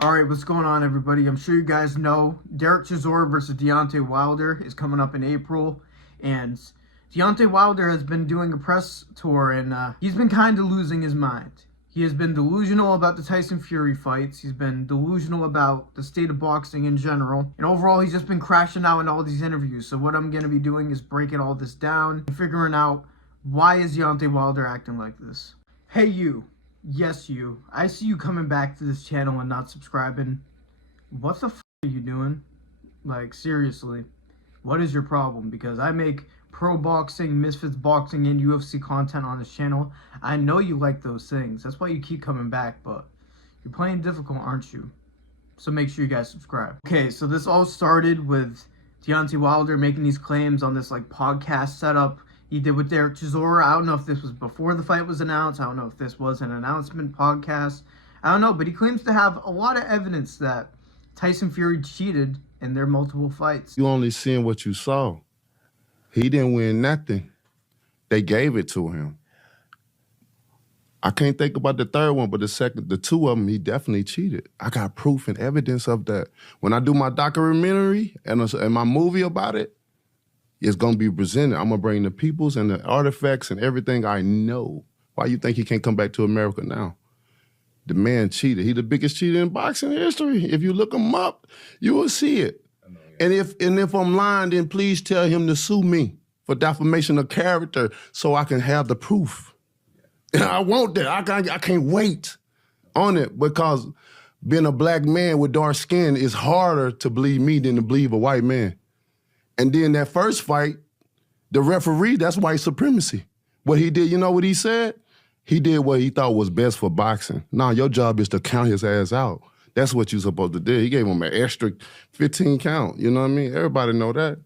All right, what's going on, everybody? I'm sure you guys know Derek Chisora versus Deontay Wilder is coming up in April, and Deontay Wilder has been doing a press tour, and he's been kind of losing his mind. He has been delusional about the Tyson Fury fights. He's been delusional about the state of boxing in general, and overall, he's just been crashing out in all these interviews. So what I'm going to be doing is breaking all this down and figuring out why is Deontay Wilder acting like this. Hey, you. Yes, you. I see you coming back to this channel and not subscribing. What the f*** are you doing? Like, seriously. What is your problem? Because I make pro boxing, Misfits boxing, and UFC content on this channel. I know you like those things. That's why you keep coming back, but you're playing difficult, aren't you? So make sure you guys subscribe. Okay, so this all started with Deontay Wilder making these claims on this, like, podcast setup he did with Derek Chisora. I don't know if this was before the fight was announced. I don't know if this was an announcement podcast. I don't know, but he claims to have a lot of evidence that Tyson Fury cheated in their multiple fights. You only seeing what you saw. He didn't win nothing. They gave it to him. I can't think about the third one, but the two of them, he definitely cheated. I got proof and evidence of that. When I do my documentary and my movie about it, it's going to be presented. I'm going to bring the peoples and the artifacts and everything I know. Why you think he can't come back to America now? The man cheated. He the biggest cheater in boxing history. If you look him up, you will see it. And if I'm lying, then please tell him to sue me for defamation of character so I can have the proof. And I want that. I can't wait on it, because being a black man with dark skin is harder to believe me than to believe a white man. And then that first fight, the referee, that's white supremacy. What he did, you know what he said? He did what he thought was best for boxing. Now, your job is to count his ass out. That's what you're supposed to do. He gave him an extra 15 count, you know what I mean? Everybody know that.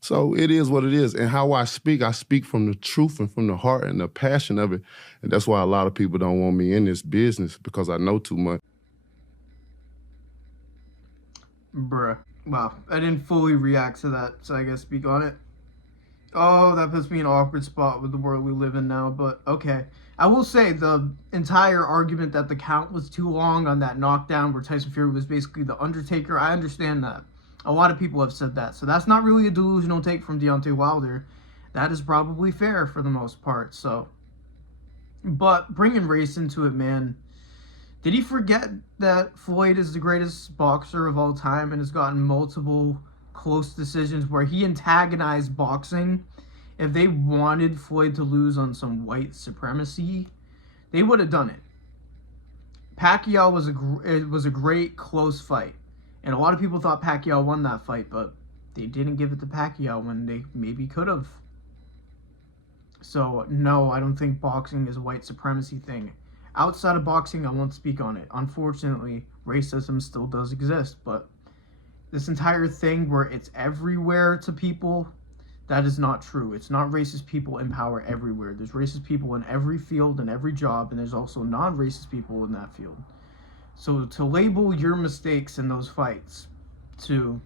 So it is what it is. And how I speak from the truth and from the heart and the passion of it. And that's why a lot of people don't want me in this business, because I know too much. Bruh. Wow, I didn't fully react to that, so I guess speak on it. Oh, that puts me in an awkward spot with the world we live in now, but okay. I will say the entire argument that the count was too long on that knockdown where Tyson Fury was basically the Undertaker, I understand that. A lot of people have said that, so that's not really a delusional take from Deontay Wilder. That is probably fair for the most part, so. But bringing race into it, man. Did he forget that Floyd is the greatest boxer of all time and has gotten multiple close decisions where he antagonized boxing? If they wanted Floyd to lose on some white supremacy, they would have done it. Pacquiao was a great close fight. And a lot of people thought Pacquiao won that fight, but they didn't give it to Pacquiao when they maybe could have. So, no, I don't think boxing is a white supremacy thing. Outside of boxing, I won't speak on it. Unfortunately, racism still does exist, but this entire thing where it's everywhere to people, that is not true. It's not racist people in power everywhere. There's racist people in every field and every job, and there's also non-racist people in that field. So to label your mistakes in those fights to,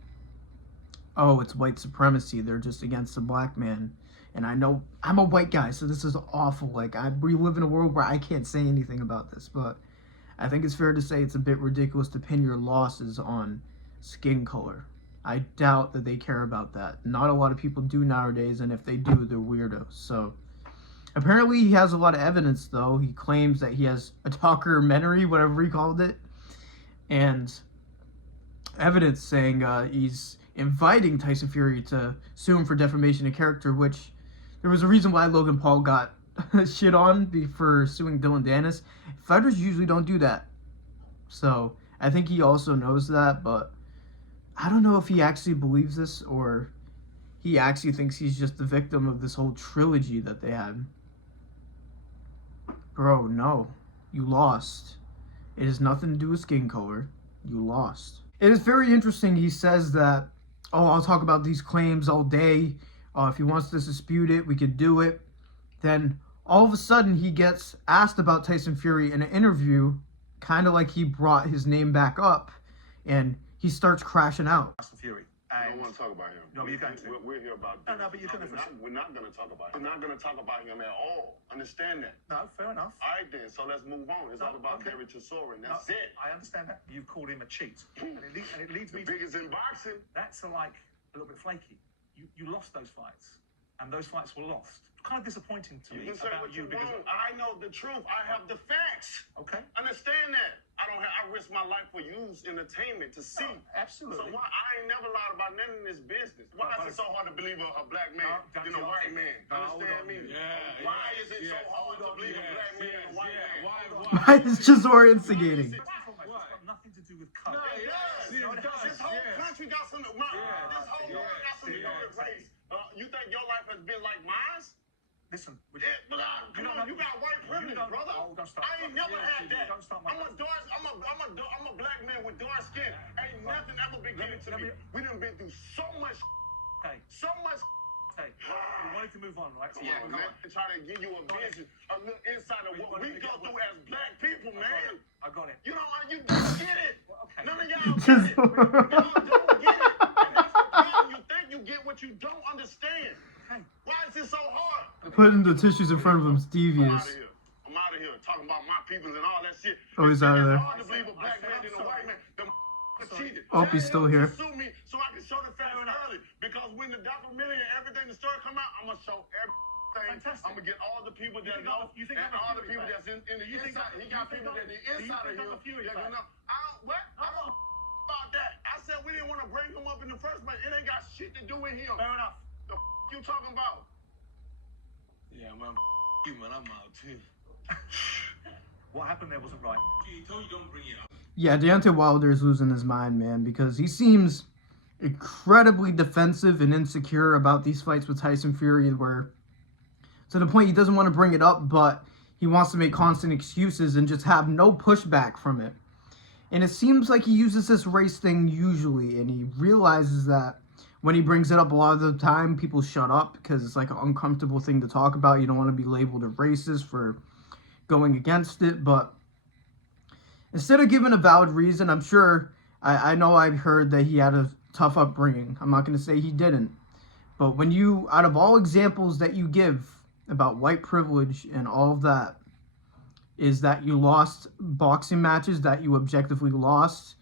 oh, it's white supremacy, they're just against a black man. And I know I'm a white guy, so this is awful. Like, we live in a world where I can't say anything about this, but I think it's fair to say it's a bit ridiculous to pin your losses on skin color. I doubt that they care about that. Not a lot of people do nowadays, and if they do, they're weirdos. So apparently he has a lot of evidence, though. He claims that he has a documentary, whatever he called it, and evidence saying he's inviting Tyson Fury to sue him for defamation of character, which there was a reason why Logan Paul got shit on for suing Dylan Dennis. Fighters usually don't do that. So I think he also knows that, but I don't know if he actually believes this or he actually thinks he's just the victim of this whole trilogy that they had. Bro, no. You lost. It has nothing to do with skin color. You lost. It is very interesting. He says that, oh, I'll talk about these claims all day. If he wants to dispute it, we could do it. Then all of a sudden he gets asked about Tyson Fury in an interview, kind of like he brought his name back up, and he starts crashing out. Tyson Fury. I don't want to talk about him. No, but you're going to. We're here about this. No, but you're going to. We're not going to talk about him. We're not going to talk about him at all. Understand that? No, fair enough. All right, then. So let's move on. It's all about Gary Tesoro, and that's it. I understand that. You've called him a cheat. And it leads me the biggest in boxing. That's like a little bit flaky. You lost those fights. And those fights were lost. Kind of disappointing to me You can say about what you because want. I know the truth. I have the facts. Okay. Understand that. I risk my life for you's entertainment to see. Absolutely. So why I ain't never lied about none in this business. Why is it so hard to believe a black man than a white man? Understand me? Yeah. Why is it so hard to believe a black man than a white man? Why is Chisora instigating? It's got nothing to do with color. No, it does. This whole country got some. This whole world got some to do with race. You think your life has been like mine? Listen, come on, you got white privilege, brother. I ain't never had that. I'm a black man with dark skin. Ain't nothing ever been given to me. We done been through so much. So much. Okay, we wanted to move on, right? So yeah, man. Trying to give you a vision, a little insight of what we go through as black people, man. I got it. You know, you don't get it. Okay. None of y'all get it. Y'all don't get it. And that's the problem. You think you get what you don't understand. Why is it so hard? Putting the tissues in front of him is devious. I'm out of here talking about my peoples and all that shit. Oh, he's out of there. It's hard to believe a black man than a white man. Cheated. Oh, he's still here. Sue me so I can show the facts early. Because when the documentary and everything, the story come out, I'm gonna show everything. Fantastic. I'm gonna get all the people that know and all the people that's in the inside. He got people that the inside of him. What? I don't about that. I said we didn't want to bring him up in the first place. It ain't got shit to do with him. Fair enough. The you talking about? Yeah, man. You, man, I'm out too. What happened there wasn't right. He told you don't bring it up. Yeah, Deontay Wilder is losing his mind, man, because he seems incredibly defensive and insecure about these fights with Tyson Fury, where to the point he doesn't want to bring it up, but he wants to make constant excuses and just have no pushback from it. And it seems like he uses this race thing usually, and he realizes that when he brings it up a lot of the time, people shut up because it's like an uncomfortable thing to talk about. You don't want to be labeled a racist for going against it, but instead of giving a valid reason, I'm sure, I know I've heard that he had a tough upbringing. I'm not going to say he didn't. But when you, out of all examples that you give about white privilege and all of that, is that you lost boxing matches that you objectively lost.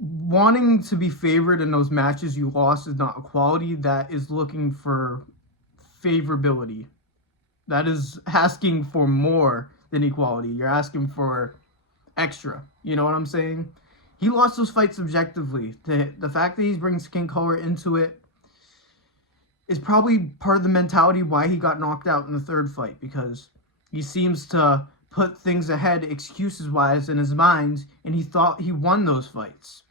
Wanting to be favored in those matches you lost is not equality. That is looking for favorability. That is asking for more than equality. You're asking for extra. You know what I'm saying? He lost those fights objectively. The fact that he brings skin color into it is probably part of the mentality why he got knocked out in the third fight, because he seems to put things ahead excuses-wise in his mind, and he thought he won those fights.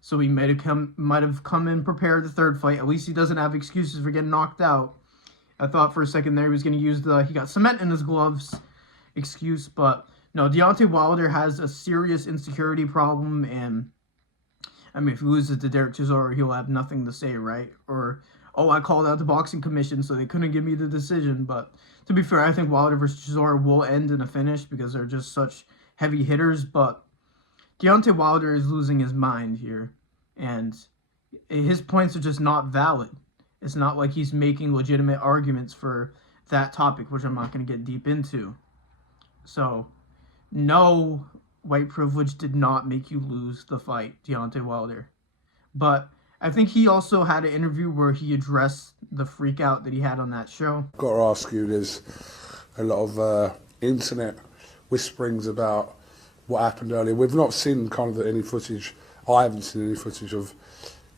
So he might have come in prepared the third fight. At least he doesn't have excuses for getting knocked out. I thought for a second there he was going to use he got cement in his gloves excuse, but no, Deontay Wilder has a serious insecurity problem, and I mean, if he loses to Derek Chisora, he'll have nothing to say, right? Or, oh, I called out the boxing commission, so they couldn't give me the decision. But to be fair, I think Wilder versus Chisora will end in a finish because they're just such heavy hitters, but Deontay Wilder is losing his mind here, and his points are just not valid. It's not like he's making legitimate arguments for that topic, which I'm not going to get deep into. So, no, white privilege did not make you lose the fight, Deontay Wilder. But I think he also had an interview where he addressed the freak out that he had on that show. Got to ask you, there's a lot of internet whisperings about what happened earlier. We've not seen kind of any footage. I haven't seen any footage of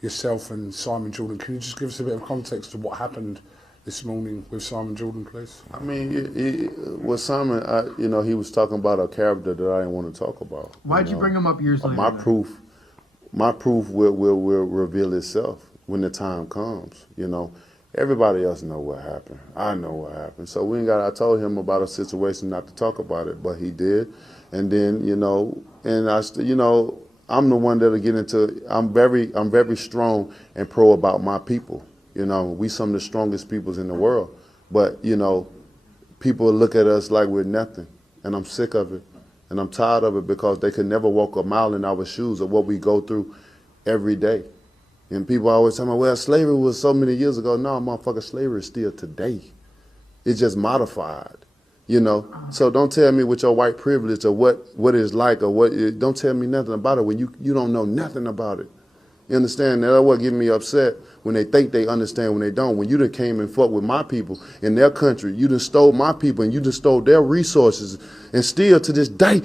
yourself and Simon Jordan. Can you just give us a bit of context to what happened this morning with Simon Jordan, please? I mean, with Simon, he was talking about a character that I didn't want to talk about. Why'd you bring him up years later? My proof will reveal itself when the time comes. Everybody else know what happened. I know what happened. So I told him about a situation not to talk about it, but he did. And then, I'm the one that'll get into. I'm very strong and pro about my people. We some of the strongest peoples in the world. But people look at us like we're nothing, and I'm sick of it, and I'm tired of it because they could never walk a mile in our shoes of what we go through every day. And people always tell me, well, slavery was so many years ago. No, motherfucker, slavery is still today. It's just modified, you know? So don't tell me with your white privilege or what it's like or don't tell me nothing about it when you don't know nothing about it. You understand? That's what get me upset when they think they understand when they don't. When you done came and fucked with my people in their country, you done stole my people and you done stole their resources and still to this day.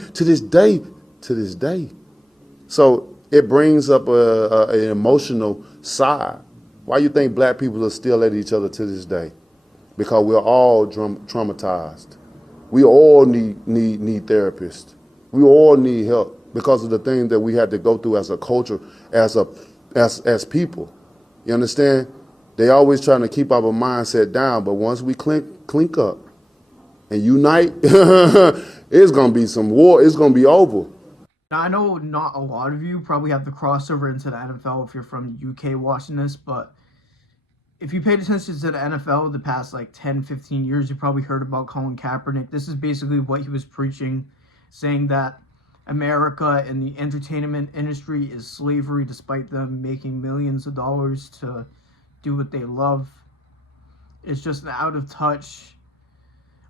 So it brings up an emotional side. Why you think black people are still at each other to this day? Because we're all traumatized. We all need therapists. We all need help because of the things that we had to go through as a culture, as people. You understand? They always trying to keep our mindset down, but once we clink up and unite, it's gonna be some war. It's gonna be over. Now, I know not a lot of you probably have the crossover into the NFL if you're from the UK watching this, but if you paid attention to the NFL the past like 10, 15 years, you probably heard about Colin Kaepernick. This is basically what he was preaching, saying that America and the entertainment industry is slavery despite them making millions of dollars to do what they love. It's just an out of touch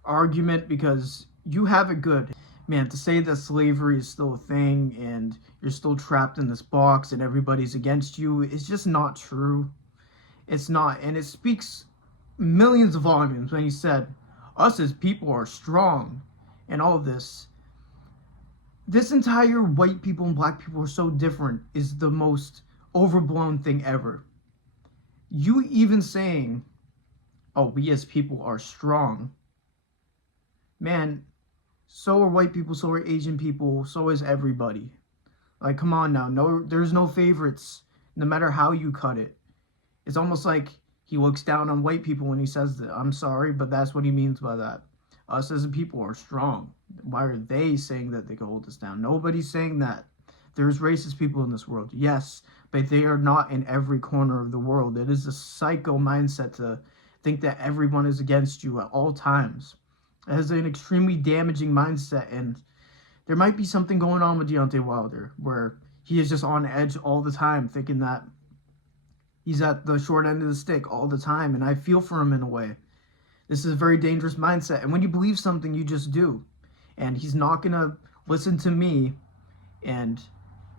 argument because you have it good. Man, to say that slavery is still a thing and you're still trapped in this box and everybody's against you is just not true. It's not, and it speaks millions of volumes when he said, us as people are strong and all of this. This entire white people and black people are so different is the most overblown thing ever. You even saying, oh, we as people are strong. Man, so are white people, so are Asian people, so is everybody. Like, come on now. No, there's no favorites, no matter how you cut it. It's almost like he looks down on white people when he says that. I'm sorry, but that's what he means by that. Us as a people are strong. Why are they saying that they can hold us down? Nobody's saying that. There's racist people in this world, yes, but they are not in every corner of the world. It is a psycho mindset to think that everyone is against you at all times. It has an extremely damaging mindset, and there might be something going on with Deontay Wilder where he is just on edge all the time, thinking that he's at the short end of the stick all the time, and I feel for him in a way. This is a very dangerous mindset, and when you believe something, you just do. And he's not going to listen to me and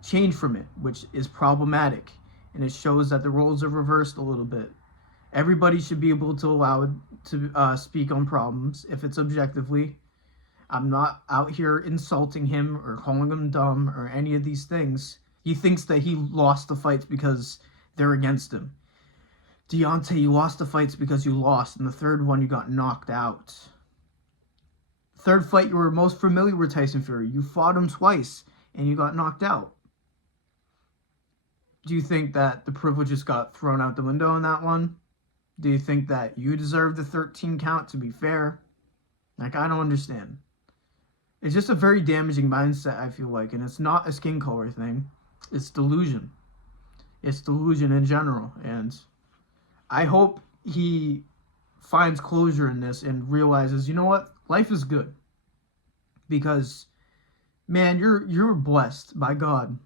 change from it, which is problematic, and it shows that the roles are reversed a little bit. Everybody should be able to allow to speak on problems if it's objectively. I'm not out here insulting him or calling him dumb or any of these things. He thinks that he lost the fights because they're against him. Deontay, you lost the fights because you lost. And the third one, you got knocked out. Third fight, you were most familiar with Tyson Fury. You fought him twice, and you got knocked out. Do you think that the privileges got thrown out the window in that one? Do you think that you deserve the 13 count, to be fair? Like, I don't understand. It's just a very damaging mindset, I feel like, and it's not a skin color thing. It's delusion. It's delusion in general, and I hope he finds closure in this and realizes, you know what, life is good, because, man, you're blessed by God.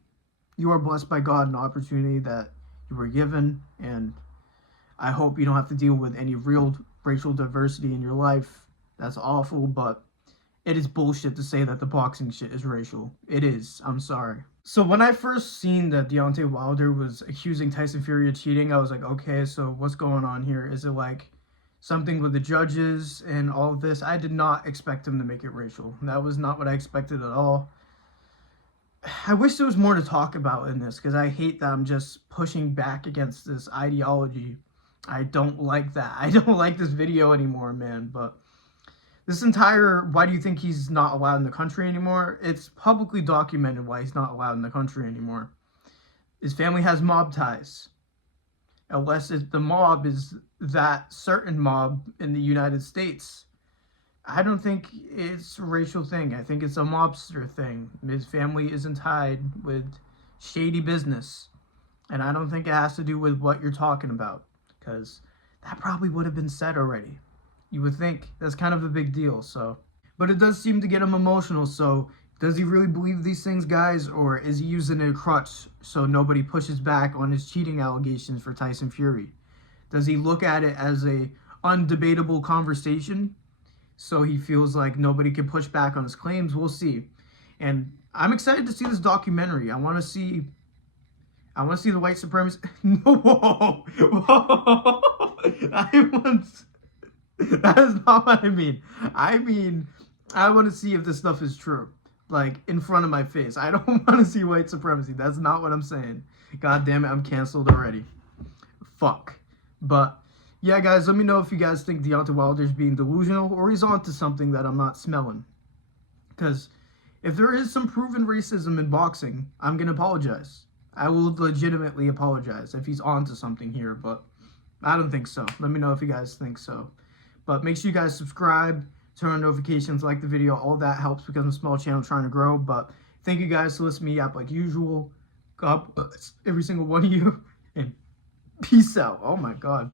You are blessed by God, an opportunity that you were given, and I hope you don't have to deal with any real racial diversity in your life. That's awful, but it is bullshit to say that the boxing shit is racial. It is. I'm sorry. So when I first seen that Deontay Wilder was accusing Tyson Fury of cheating, I was like, okay, so what's going on here? Is it like something with the judges and all of this? I did not expect him to make it racial. That was not what I expected at all. I wish there was more to talk about in this, because I hate that I'm just pushing back against this ideology. I don't like that. I don't like this video anymore, man. But this entire, why do you think he's not allowed in the country anymore? It's publicly documented why he's not allowed in the country anymore. His family has mob ties. Unless the mob is that certain mob in the United States. I don't think it's a racial thing. I think it's a mobster thing. His family isn't tied with shady business. And I don't think it has to do with what you're talking about, because that probably would have been said already. You would think that's kind of a big deal, so. But it does seem to get him emotional, so Does he really believe these things, guys, or is he using a crutch so nobody pushes back on his cheating allegations for Tyson Fury? Does he look at it as a undebatable conversation so he feels like nobody can push back on his claims? We'll see. And I'm excited to see this documentary. I want to see the white supremacy. No, whoa. That is not what I mean. I want to see if this stuff is true. Like, in front of my face. I don't want to see white supremacy. That's not what I'm saying. God damn it, I'm canceled already. Fuck. But, yeah, guys, let me know if you guys think Deontay Wilder's being delusional or he's onto something that I'm not smelling. Because if there is some proven racism in boxing, I'm going to apologize. I will legitimately apologize if he's onto something here, but I don't think so. Let me know if you guys think so. But make sure you guys subscribe, turn on notifications, like the video. All that helps because I'm a small channel trying to grow. But thank you guys for listening to me up like usual. God bless every single one of you. And peace out. Oh my God.